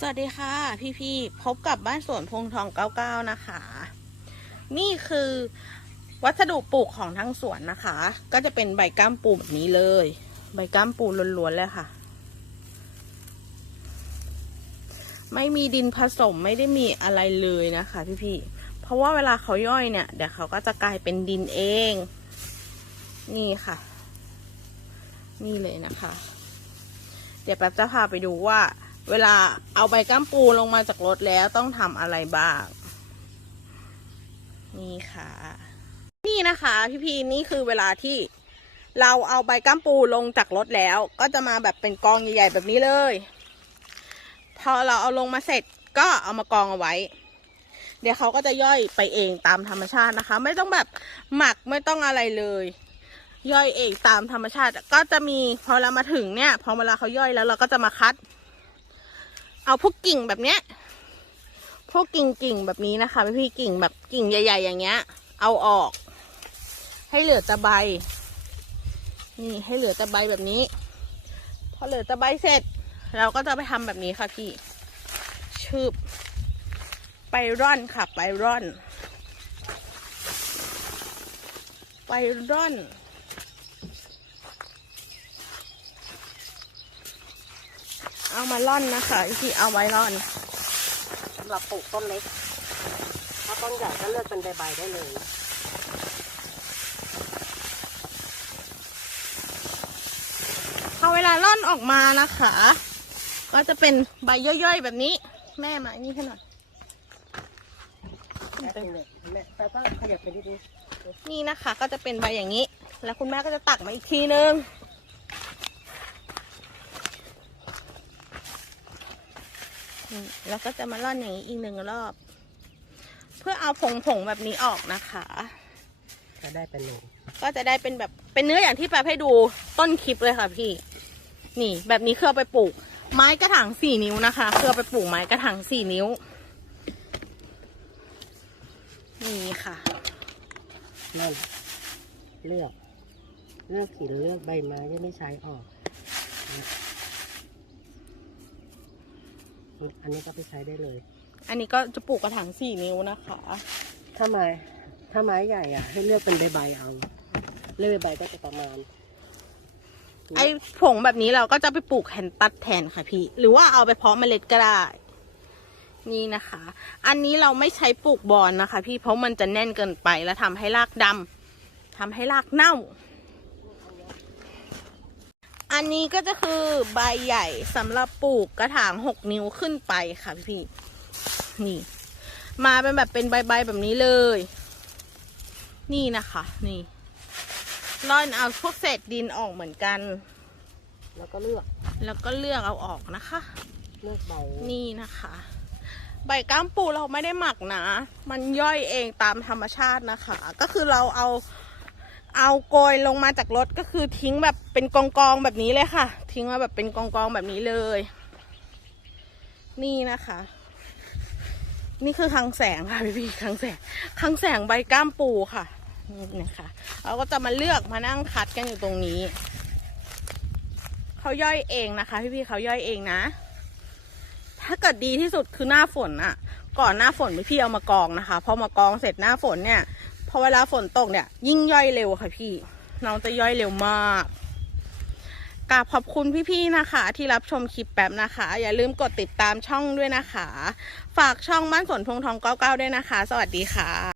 สวัสดีค่ะ พี่ๆพบกับบ้านสวนพงทอง 99 นะคะ นี่คือวัสดุปลูกของทั้งสวนนะคะ ก็จะเป็นใบก้ามปูแบบนี้เลย ใบก้ามปูล้วนๆเลยค่ะ ไม่มีดินผสมไม่ได้มีอะไรเลยนะคะ พี่ๆเพราะว่าเวลาเขาย่อยเนี่ยเดี๋ยวเขาก็จะกลายเป็นดินเอง นี่ค่ะ นี่เลยนะคะ เดี๋ยวแป๊บจะพาไปดูว่า เวลาเอาใบก้ามปูลงมาจากรถแล้วต้องทำอะไรบ้าง นี่ค่ะ นี่นะคะ พี่ๆนี่คือเวลาที่เราเอาใบก้ามปูลงจากรถแล้ว ก็จะมาแบบเป็นกองใหญ่ ๆ แบบนี้เลย พอเราเอาลงมาเสร็จก็เอามากองเอาไว้ เดี๋ยวเขาก็จะย่อยไปเองตามธรรมชาตินะคะ ไม่ต้องแบบหมักไม่ต้องอะไรเลย ย่อยเองตามธรรมชาติ ก็จะมีพอเรามาถึงเนี่ย พอเวลาเขาย่อยแล้วเราก็จะมาคัด เอาพวกกิ่งแบบเนี้ย พวกกิ่งกิ่งแบบนี้นะคะพี่พี่ๆกิ่งแบบกิ่งใหญ่ ๆ อย่างเงี้ย เอาออก ให้เหลือแต่ใบ นี่ให้เหลือแต่ใบแบบนี้ พอเหลือแต่ใบเสร็จ เราก็จะไปทำแบบนี้ค่ะพี่ชืบไปร่อนค่ะ ไปร่อน ไปร่อน เอามาร่อนนะคะที่เอาไว้ร่อนสำหรับปลูกต้นเล็ก ถ้าต้นใหญ่ก็เลือกเป็นใบๆได้เลยพอเวลาร่อนออกมานะคะ ก็จะเป็นใบย่อยๆแบบนี้ แม่มานี่ให้หน่อยแป๊บนึงเลยแม่แต่ก็ขยับไปนิดนึงนี่นะคะ ก็จะเป็นใบอย่างนี้ แล้วคุณแม่ก็จะตักมาอีกทีนึง นี่แล้วก็จะมาร่อนอย่างนี้อีกหนึ่งรอบ เพื่อเอาผงๆแบบนี้ออกนะคะ จะได้เป็นหนึ่งก็จะได้เป็นแบบเป็นเนื้ออย่างที่แป๊บให้ดูต้นคลิปเลยค่ะพี่ นี่แบบนี้คือเอาไปปลูก ไม้กระถางสี่นิ้วนะคะคือเอาไปปลูกไม้กระถางสี่นิ้ว นี่ค่ะนั่นเลือก เลือกหินเลือกใบไม้ที่ไม่ใช้ออกนะ อันนี้ก็ไปใช้ได้เลย อันนี้ก็จะปลูกกระถางสี่นิ้วนะคะ ถ้าไม้ถ้าไม้ใหญ่อะให้เลือกเป็นใบๆเอาเลือกใบๆก็จะประมาณ ไอ้ผงแบบนี้เราก็จะไปปลูกแทนตัดแทนค่ะพี่ หรือว่าเอาไปเพาะเมล็ดก็ได้ นี่นะคะ อันนี้เราไม่ใช้ปลูกบอนนะคะ พี่เพราะมันจะแน่นเกินไปแล้วทำให้รากดำทำให้รากเน่า อันนี้ก็จะคือใบใหญ่สำหรับปลูกกระถางหกนิ้วขึ้นไปค่ะพี่ๆนี่ มาเป็นแบบเป็นใบๆแบบนี้เลย นี่นะคะ นี่ร่อนเอาพวกเศษดินออกเหมือนกัน แล้วก็เลือก แล้วก็เลือกเอาออกนะคะ เลือกใบนี่นะคะ ใบก้ามปูเราไม่ได้หมักนะ มันย่อยเองตามธรรมชาตินะคะ ก็คือเราเอา เอาโกยลงมาจากรถก็คือทิ้งแบบเป็นกองกองๆแบบนี้เลยค่ะ ทิ้งมาแบบเป็นกองกองๆแบบนี้เลย นี่นะคะ นี่คือคังแสงค่ะพี่พี่ๆคังแสงคังแสงใบก้ามปูค่ะนี่นะคะเราก็จะมาเลือกมานั่งคัดกันอยู่ตรงนี้เขาย่อยเองนะคะ พี่พี่ๆเขาย่อยเองนะ ถ้าเกิดดีที่สุดคือหน้าฝนอะก่อนหน้าฝนพี่เอามากองนะคะพอมากองเสร็จหน้าฝนเนี่ย อเวลาฝนตกเนี่ย ยิ่งย่อยเร็วค่ะพี่ น้องจะย่อยเร็วมากกราบขอบคุณพี่ๆนะคะ ที่รับชมคลิปแป๊บนะคะ อย่าลืมกดติดตามช่องด้วยนะคะ ฝากช่องบ้านสนพงทอง 99 ด้วยนะคะ สวัสดีค่ะ